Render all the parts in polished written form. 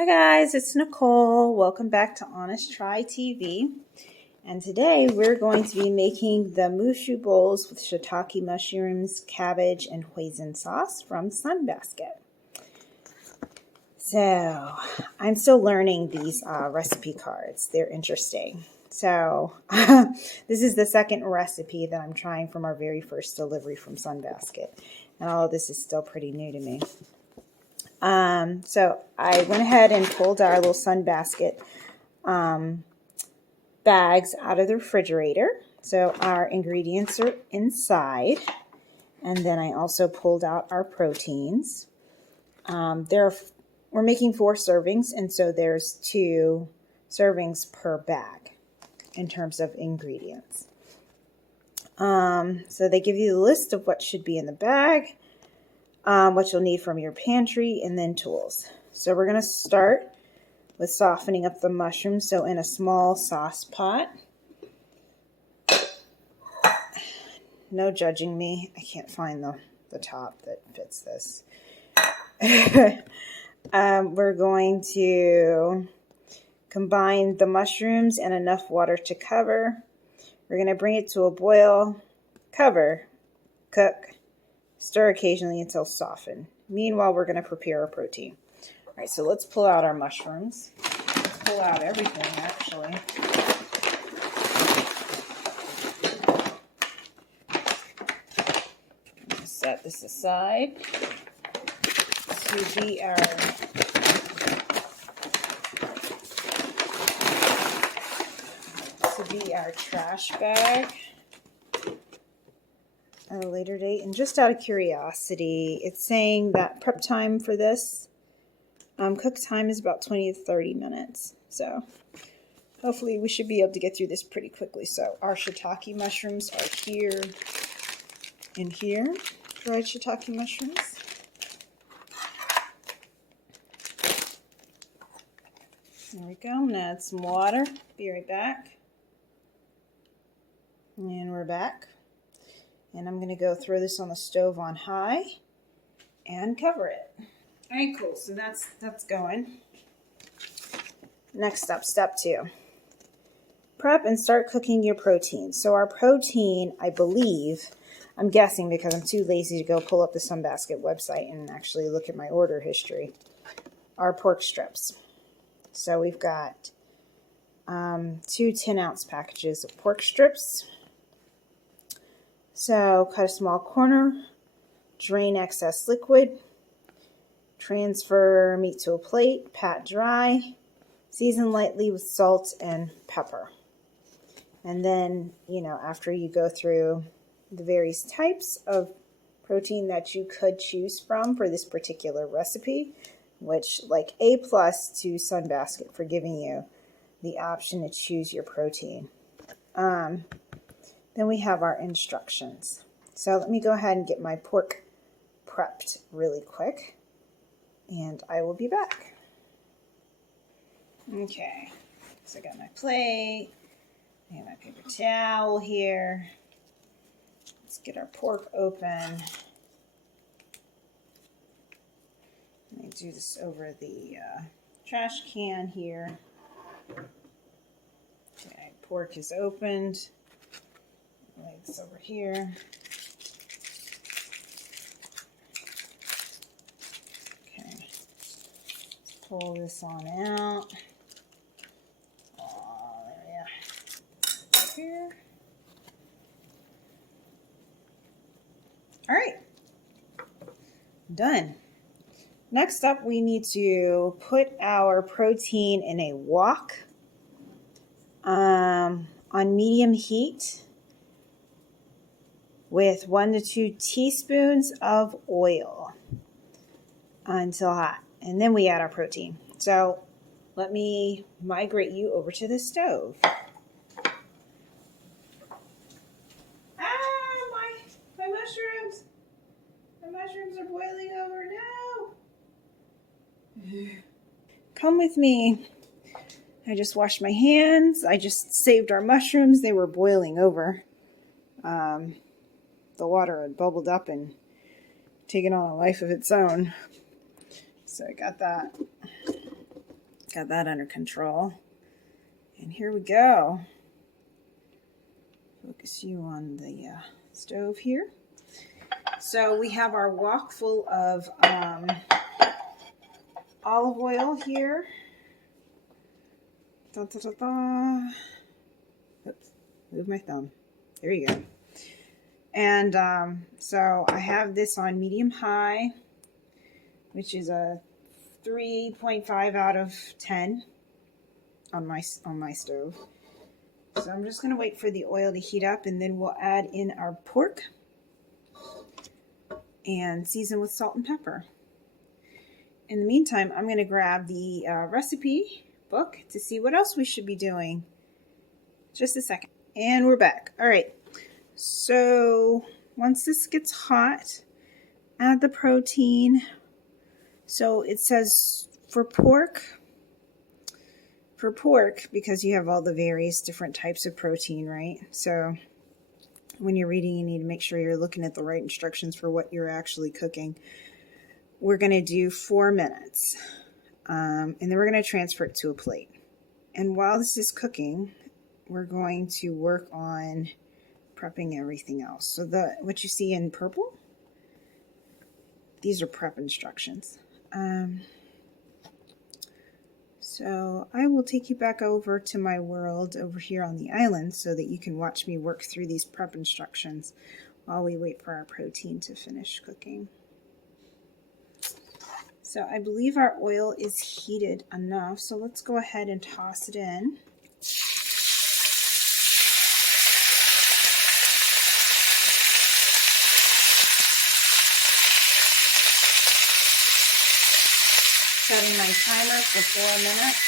Hi guys, it's Nicole. Welcome back to Honest Try TV. And today we're going to be making the mushu bowls with shiitake mushrooms, cabbage, and hoisin sauce from Sunbasket. So I'm still learning these recipe cards. They're interesting. So this is the second recipe that I'm trying from our very first delivery from Sunbasket. And all of this is still pretty new to me. So I went ahead and pulled our little Sunbasket bags out of the refrigerator. So our ingredients are inside. And then I also pulled out our proteins. We're making 4 servings, and so there's 2 servings per bag in terms of ingredients. So they give you the list of what should be in the bag. What you'll need from your pantry, and then tools. So we're going to start with softening up the mushrooms. So in a small sauce pot. No judging me. I can't find the top that fits this. We're going to combine the mushrooms and enough water to cover. We're going to bring it to a boil, cover, cook, stir occasionally until softened. Meanwhile, we're going to prepare our protein. All right, so let's pull out our mushrooms. Let's pull out everything, actually. Set this aside. This will be our trash bag at a later date. And just out of curiosity, it's saying that prep time for this, cook time is about 20 to 30 minutes. So hopefully we should be able to get through this pretty quickly. So our shiitake mushrooms are here and here, dried shiitake mushrooms. There we go. I'm going to add some water. Be right back. And we're back. And I'm going to go throw this on the stove on high and cover it. All right, cool. So that's going. Next up, step 2. Prep and start cooking your protein. So our protein, I believe, I'm guessing because I'm too lazy to go pull up the Sunbasket website and actually look at my order history, are pork strips. So we've got 2 10-ounce packages of pork strips. So cut a small corner, drain excess liquid, transfer meat to a plate, pat dry, season lightly with salt and pepper. And then, after you go through the various types of protein that you could choose from for this particular recipe, which like A+ to Sunbasket for giving you the option to choose your protein. Then we have our instructions. So let me go ahead and get my pork prepped really quick, and I will be back. Okay, so I got my plate, I got my paper towel here. Let's get our pork open. Let me do this over the trash can here. Okay, pork is opened. Legs over here. Okay, let's pull this on out. Oh, there we are. Here. All right, done. Next up, we need to put our protein in a wok on medium heat with 1 to 2 teaspoons of oil until hot. And then we add our protein. So let me migrate you over to the stove. My mushrooms! My mushrooms are boiling over. No! Come with me. I just washed my hands. I just saved our mushrooms. They were boiling over. The water had bubbled up and taken on a life of its own. So I got that Got that under control. And here we go. Focus you on the stove here. So we have our wok full of olive oil here. Da, da, da, da. Oops, move my thumb. There you go. And so I have this on medium high, which is a 3.5 out of 10 on my stove. So I'm just going to wait for the oil to heat up, and then we'll add in our pork and season with salt and pepper. In the meantime, I'm going to grab the recipe book to see what else we should be doing. Just a second. And we're back. All right. So once this gets hot, add the protein. So it says for pork, because you have all the various different types of protein, right? So when you're reading, you need to make sure you're looking at the right instructions for what you're actually cooking. We're going to do 4 minutes, and then we're going to transfer it to a plate. And while this is cooking, we're going to work on prepping everything else. So what you see in purple, these are prep instructions. So I will take you back over to my world over here on the island so that you can watch me work through these prep instructions while we wait for our protein to finish cooking. So I believe our oil is heated enough, so let's go ahead and toss it in. Setting my timer for 4 minutes.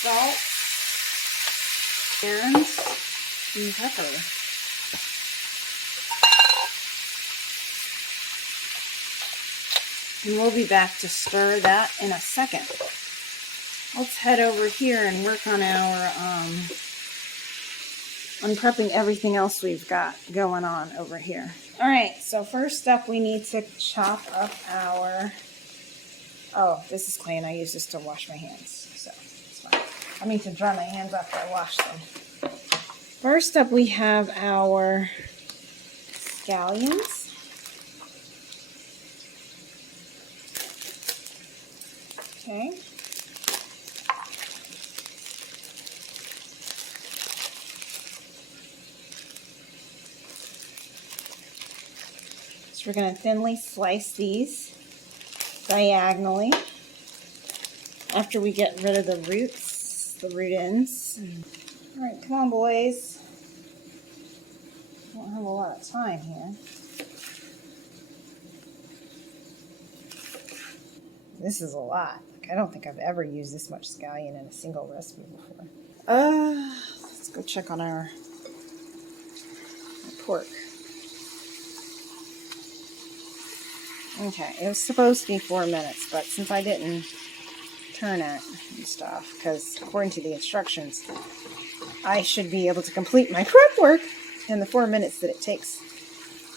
Salt and pepper. And we'll be back to stir that in a second. Let's head over here and work on our on prepping everything else we've got going on over here. All right, so first up we need to chop up our, this is clean. I use this to wash my hands, so it's fine. I need to dry my hands after I wash them. First up we have our scallions. Okay. We're going to thinly slice these diagonally after we get rid of the roots, the root ends. All right, come on, boys. I don't have a lot of time here. This is a lot. I don't think I've ever used this much scallion in a single recipe before. Let's go check on our pork. Okay, it was supposed to be 4 minutes, but since I didn't turn it and stuff, because according to the instructions, I should be able to complete my prep work in the 4 minutes that it takes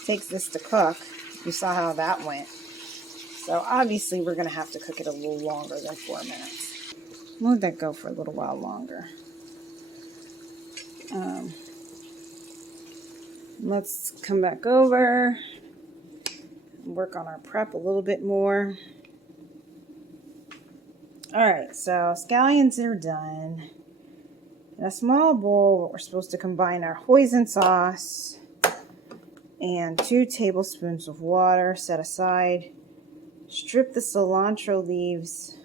this to cook. You saw how that went. So obviously we're going to have to cook it a little longer than 4 minutes. We'll let that go for a little while longer. Let's come back over. Work on our prep a little bit more. Alright, so scallions are done. In a small bowl, we're supposed to combine our hoisin sauce and 2 tablespoons of water set aside. Strip the cilantro leaves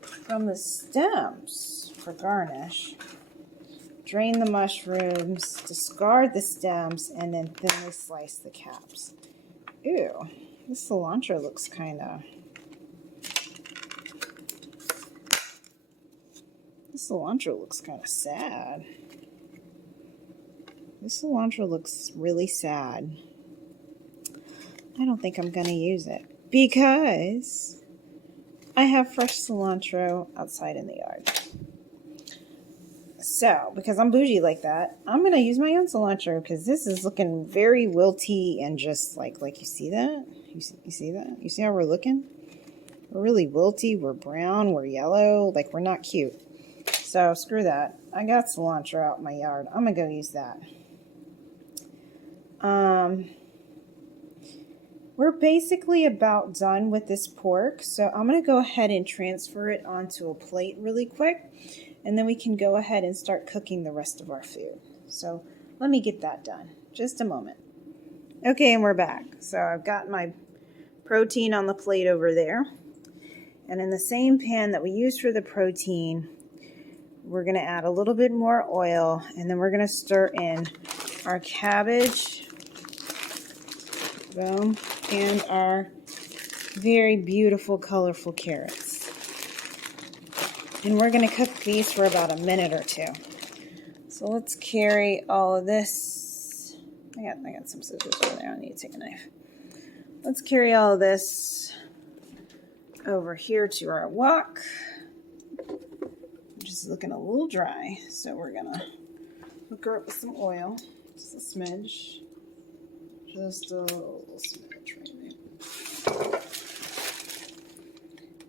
from the stems for garnish. Drain the mushrooms, discard the stems, and then thinly slice the caps. Ew, this cilantro looks kind of... This cilantro looks kind of sad. This cilantro looks really sad. I don't think I'm going to use it because I have fresh cilantro outside in the yard. So, because I'm bougie like that, I'm going to use my own cilantro because this is looking very wilty and just like you see that? You see that? You see how we're looking? We're really wilty. We're brown. We're yellow. Like, we're not cute. So, screw that. I got cilantro out in my yard. I'm going to go use that. We're basically about done with this pork. So, I'm going to go ahead and transfer it onto a plate really quick. And then we can go ahead and start cooking the rest of our food. So let me get that done. Just a moment. Okay, and we're back. So I've got my protein on the plate over there. And in the same pan that we used for the protein, we're going to add a little bit more oil. And then we're going to stir in our cabbage. Boom. And our very beautiful, colorful carrots. And we're going to cook these for about a minute or two. So let's carry all of this. I got some scissors over there. I need to take a knife. Let's carry all of this over here to our wok. Which is looking a little dry. So we're going to hook her up with some oil. Just a smidge. Just a little smidge right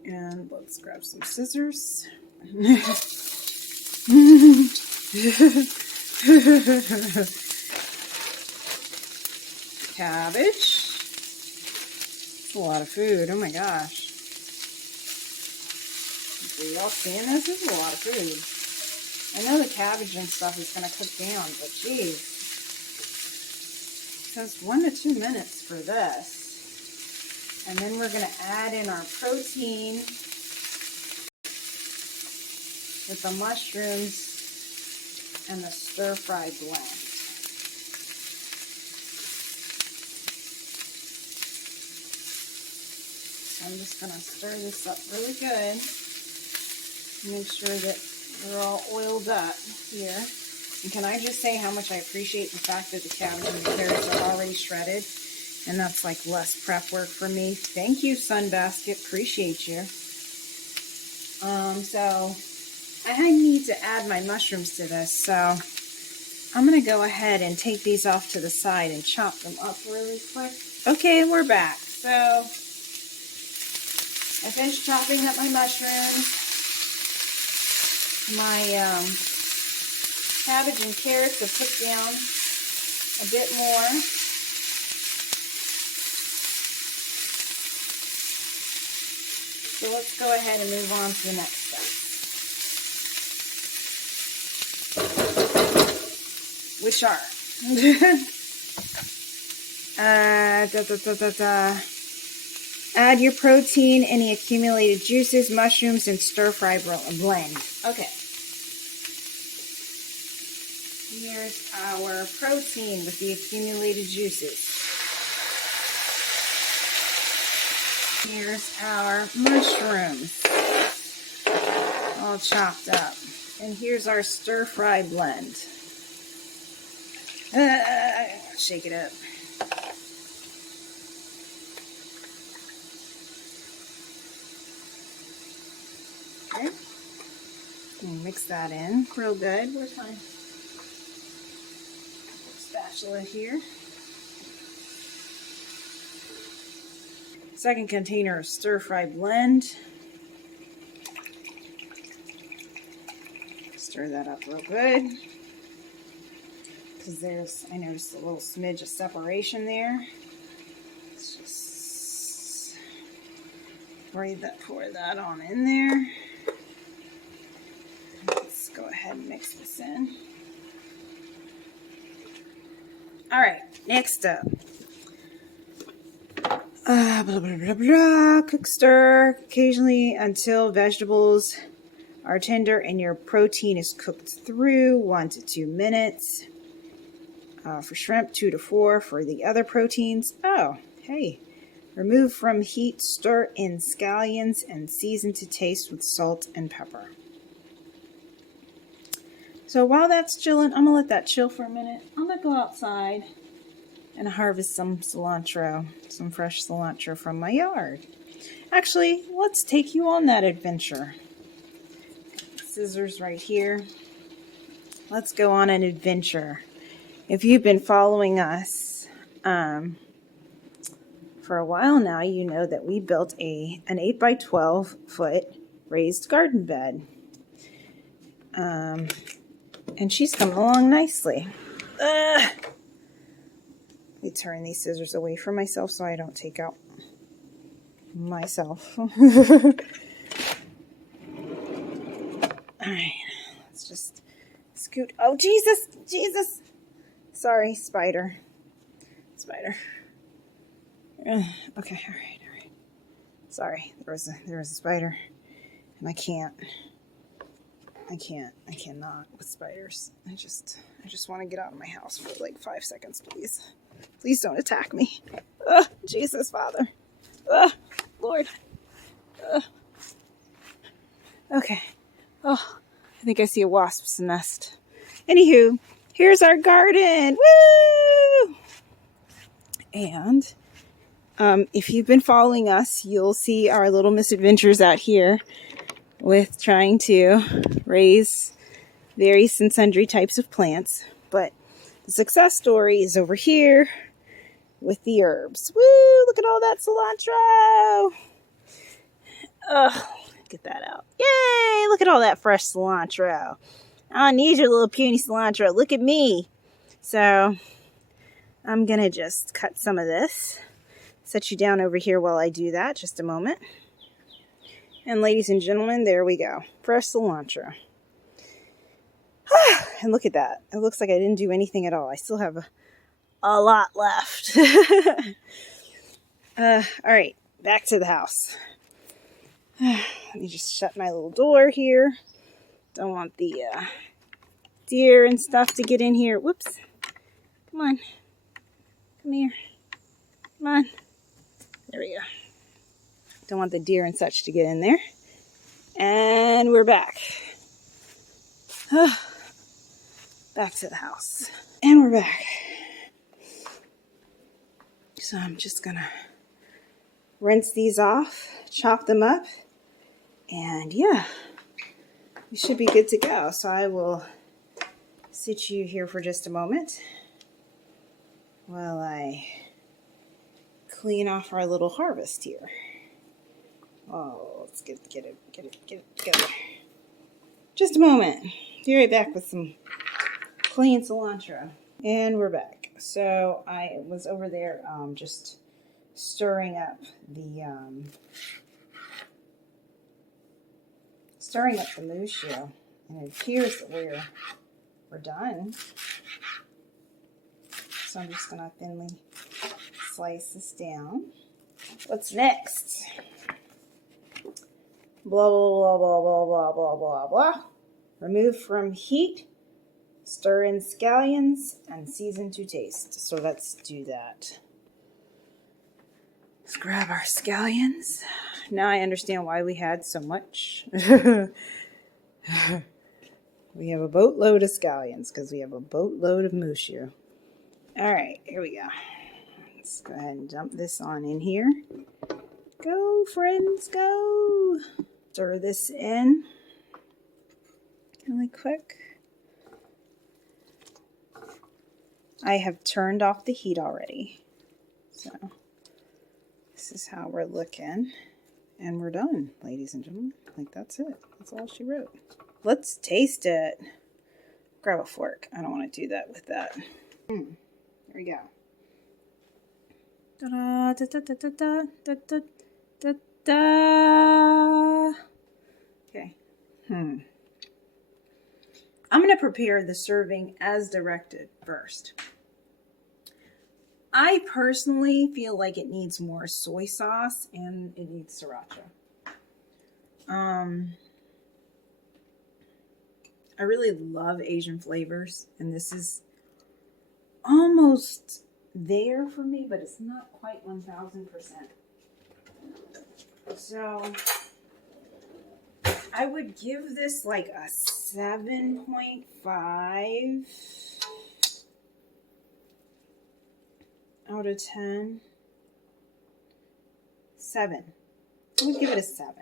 there. And let's grab some scissors. Cabbage. That's a lot of food. Oh my gosh. Are y'all seeing this? This is a lot of food. I know the cabbage and stuff is going to cook down, but geez. It says 1 to 2 minutes for this. And then we're going to add in our protein with the mushrooms and the stir-fry blend. So I'm just going to stir this up really good. Make sure that we're all oiled up here. And can I just say how much I appreciate the fact that the cabbage and the carrots are already shredded? And that's like less prep work for me. Thank you, Sunbasket. Appreciate you. So I need to add my mushrooms to this. So I'm going to go ahead and take these off to the side and chop them up really quick. Okay, we're back. So I finished chopping up my mushrooms. My cabbage and carrots have cooked down a bit more. So let's go ahead and move on to the next step. Which are add your protein, any accumulated juices, mushrooms, and stir-fry blend. Okay. Here's our protein with the accumulated juices. Here's our mushrooms, all chopped up. And here's our stir-fry blend. Shake it up. Okay. And mix that in real good. Where's my spatula here? Second container of stir-fry blend. Stir that up real good. Because I noticed a little smidge of separation there. Let's just pour that on in there. Let's go ahead and mix this in. Alright, next up. Blah, blah, blah, blah. Cook, stir occasionally until vegetables are tender and your protein is cooked through 1 to 2 minutes. For shrimp, 2 to 4. For the other proteins, hey. Remove from heat, stir in scallions, and season to taste with salt and pepper. So while that's chilling, I'm going to let that chill for a minute. I'm going to go outside and harvest some cilantro, some fresh cilantro from my yard. Actually, let's take you on that adventure. Scissors right here. let's go on an adventure. If you've been following us for a while now, you know that we built an 8 by 12 foot raised garden bed. And she's coming along nicely. Let me turn these scissors away from myself so I don't take out myself. All right, let's just scoot. Oh, Jesus, Jesus. Sorry, spider. Spider. Okay, all right. Sorry, there was a spider, and I cannot with spiders. I just want to get out of my house for like 5 seconds, please. Please don't attack me. Jesus, Father. Lord. Okay. Oh, I think I see a wasp's nest. Anywho, here's our garden. Woo! And if you've been following us, you'll see our little misadventures out here with trying to raise various and sundry types of plants. But the success story is over here with the herbs. Woo! Look at all that cilantro. Get that out. Yay! Look at all that fresh cilantro. I don't need your little puny cilantro. Look at me. So I'm going to just cut some of this. Set you down over here while I do that. Just a moment. And ladies and gentlemen, there we go. Fresh cilantro. And look at that. It looks like I didn't do anything at all. I still have a lot left. All right, back to the house. Let me just shut my little door here. Don't want the deer and stuff to get in here. Whoops. Come on. Come here. Come on. There we go. Don't want the deer and such to get in there. And we're back. Back to the house. And we're back. So I'm just going to rinse these off, chop them up, and yeah, we should be good to go. So I will sit you here for just a moment while I clean off our little harvest here. Oh, let's get it together. Just a moment. Be right back with some clean cilantro. And we're back. So I was over there just stirring up the mushu, and it appears that we're done. So I'm just gonna thinly slice this down. What's next? Blah blah blah blah blah blah blah blah. Remove from heat. Stir in scallions and season to taste. So let's do that. Let's grab our scallions. Now I understand why we had so much. We have a boatload of scallions because we have a boatload of mushu. All right, here we go. Let's go ahead and dump this on in here. Go, friends, go. Stir this in really quick. I have turned off the heat already. So this is how we're looking. And we're done, ladies and gentlemen. Like, that's it. That's all she wrote. Let's taste it. Grab a fork. I don't want to do that with that. Here we go. Da-da, da-da-da-da-da, da-da-da-da. Okay. I'm going to prepare the serving as directed first. I personally feel like it needs more soy sauce and it needs sriracha. I really love Asian flavors, and this is almost there for me, but it's not quite 1000%. So I would give this like a 7.5 out of 10. 7. I would give it a 7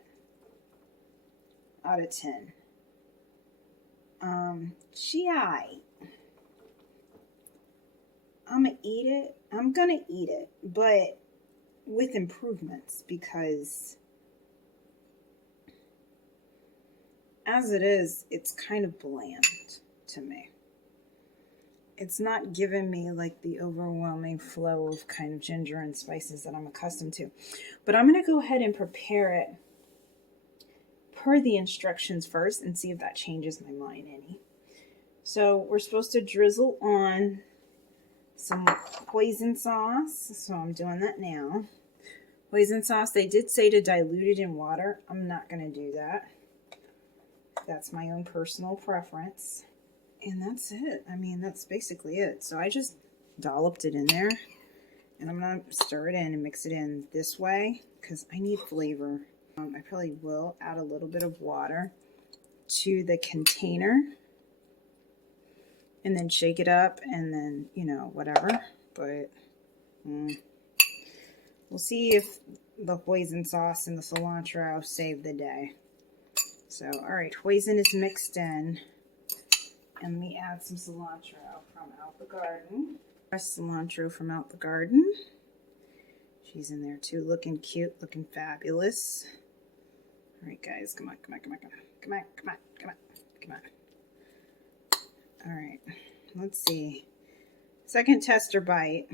out of 10. Shiitake. I'm gonna eat it. I'm gonna eat it, but with improvements, because as it is, it's kind of bland to me. It's not giving me like the overwhelming flow of kind of ginger and spices that I'm accustomed to. But I'm gonna go ahead and prepare it per the instructions first and see if that changes my mind any. So we're supposed to drizzle on some hoisin sauce. So I'm doing that now. Hoisin sauce, they did say to dilute it in water. I'm not going to do that. That's my own personal preference. And that's it. I mean, that's basically it. So I just dolloped it in there. And I'm going to stir it in and mix it in this way because I need flavor. I probably will add a little bit of water to the container and then shake it up and then, you know, whatever. But we'll see if the hoisin sauce and the cilantro save the day. So, all right, hoisin is mixed in. And let me add some cilantro from out the garden. Fresh cilantro from out the garden. She's in there too, looking cute, looking fabulous. All right, guys, come on, come on, come on, come on, come on, come on, come on, come on. All right, let's see. Second tester bite.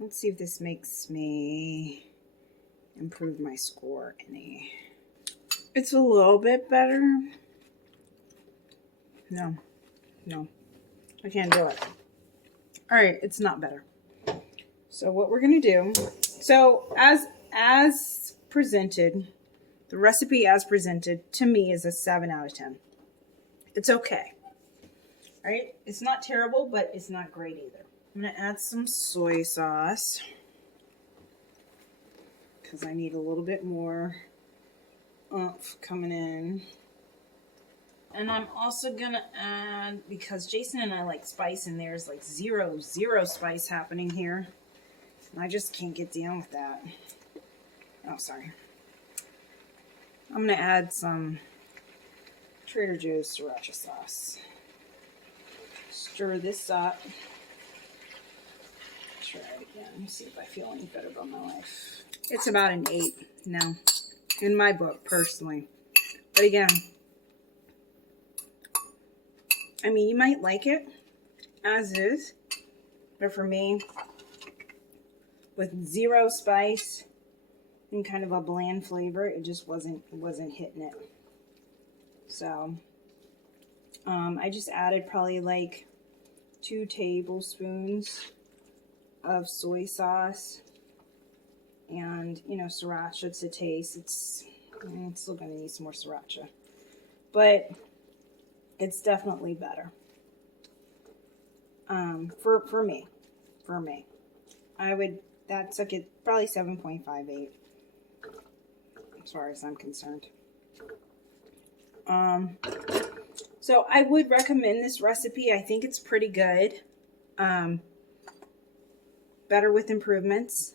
Let's see if this makes me improve my score any. It's a little bit better. No, I can't do it. All right, it's not better. So what we're gonna do, so as presented, the recipe as presented to me is a 7 out of 10. It's okay. All right, it's not terrible, but it's not great either. I'm gonna add some soy sauce because I need a little bit more oomph coming in. And I'm also gonna add, because Jason and I like spice and there's like zero spice happening here. And I just can't get down with that. Oh, sorry. I'm gonna add some Trader Joe's sriracha sauce. Stir this up. Try it again. See if I feel any better about my life. It's about an 8 now, in my book, personally. But again, I mean, you might like it as is, but for me, with zero spice and kind of a bland flavor, it just wasn't hitting it. So, I just added probably like 2 tablespoons of soy sauce and, you know, sriracha to taste. It's still going to need some more sriracha, but it's definitely better. For me, that's like it, probably 7.58 as far as I'm concerned. So I would recommend this recipe. I think it's pretty good. Better with improvements.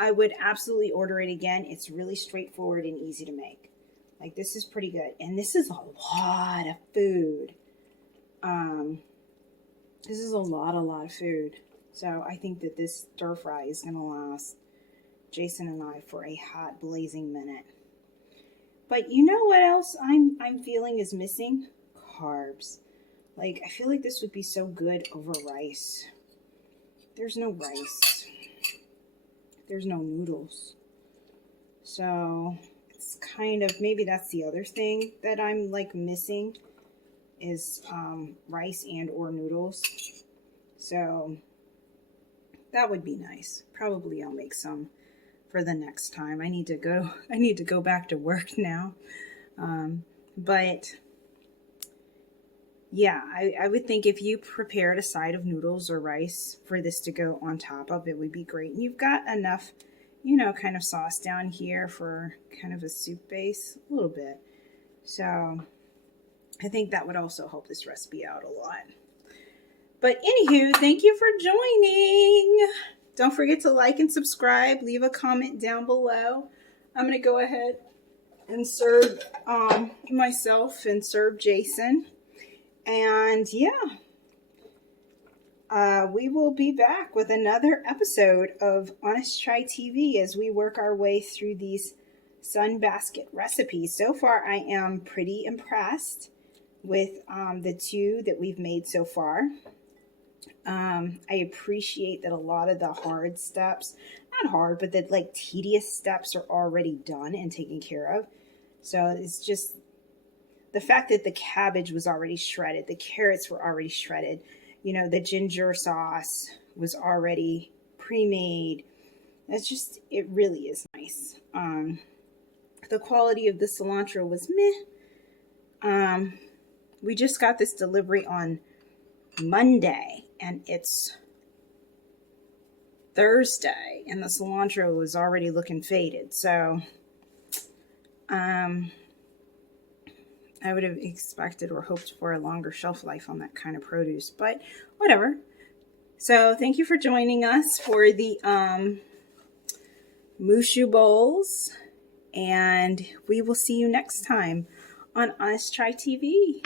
I would absolutely order it again. It's really straightforward and easy to make. Like, this is pretty good. And this is a lot of food. This is a lot of food. So I think that this stir fry is going to last Jason and I for a hot blazing minute. But you know what else I'm feeling is missing? Carbs. Like, I feel like this would be so good over rice. There's no rice. There's no noodles. So it's kind of, maybe that's the other thing that I'm like missing is rice and or noodles. So that would be nice. Probably I'll make some for the next time. I need to go back to work now. But yeah, I would think if you prepared a side of noodles or rice for this to go on top of, it would be great. And you've got enough, you know, kind of sauce down here for kind of a soup base, a little bit. So I think that would also help this recipe out a lot. But anywho, thank you for joining. Don't forget to like and subscribe. Leave a comment down below. I'm going to go ahead and serve myself and serve Jason. And yeah, we will be back with another episode of Honest Try TV as we work our way through these Sunbasket recipes. So far, I am pretty impressed with the two that we've made so far. I appreciate that a lot of the hard steps, not hard, but the like tedious steps are already done and taken care of. So it's just the fact that the cabbage was already shredded, the carrots were already shredded, you know, the ginger sauce was already pre-made. That's just, it really is nice. The quality of the cilantro was meh. We just got this delivery on Monday and it's Thursday and the cilantro was already looking faded. So, I would have expected or hoped for a longer shelf life on that kind of produce, but whatever. So thank you for joining us for the Mushu Bowls, and we will see you next time on Honest Try TV.